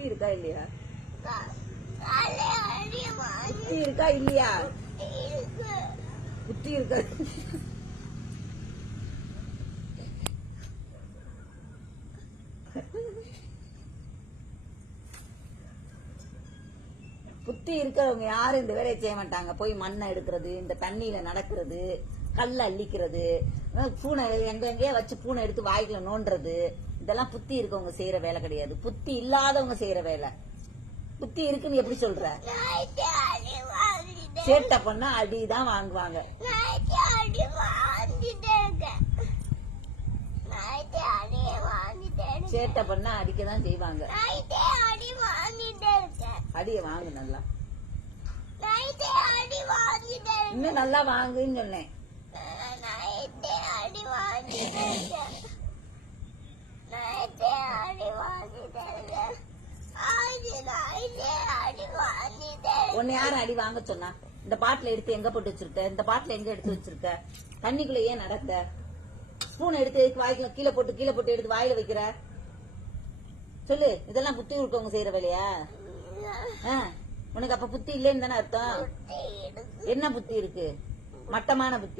புத்தி இருக்கா இல்லையா? புத்தி இருக்கா இல்லையா? புத்தி இருக்கா? புத்தி இருக்கிறவங்க யாரும் இந்த வேலையை செய்ய மாட்டாங்க. போய் மண்ணை எடுக்கிறது, இந்த தண்ணியில நடக்கிறது, கல்ல அள்ளிக்கிறது, பூனை எங்கெங்கேயே வச்சு பூனை எடுத்து வாய்க்குள்ள நோண்டுறது, இதெல்லாம் புத்தி இருக்கவங்க செய்யற வேலை கிடையாது. புத்தி இல்லாதவங்க செய்யற வேலை. புத்தி இருக்குன்னு எப்படி சொல்ற? சேட்டை பண்ணா அடிதான் வாங்குவாங்க. சேட்டை பண்ணா அடிக்கதான் செய்வாங்க. அடிய வாங்கு நல்லா, இன்னும் நல்லா வாங்குன்னு சொன்னேன். உன்னை யாரும் அடி வாங்க சொன்னா? இந்த பாட்டில எடுத்து எங்க போட்டு வச்சிருக்க? இந்த பாட்டில எங்க எடுத்து வச்சிருக்க? தண்ணிக்குள்ள ஏன் நடக்க? ஸ்பூன் எடுத்து வாய்க்குள்ள கீழே போட்டு எடுத்து வாயில வைக்கிற? சொல்லு. இதெல்லாம் புத்தி இருக்கவங்க செய்யற வேலையா? உனக்கு அப்ப புத்தி இல்லைன்னு தானே அர்த்தம்? என்ன புத்தி இருக்கு? மட்டமான புத்தி.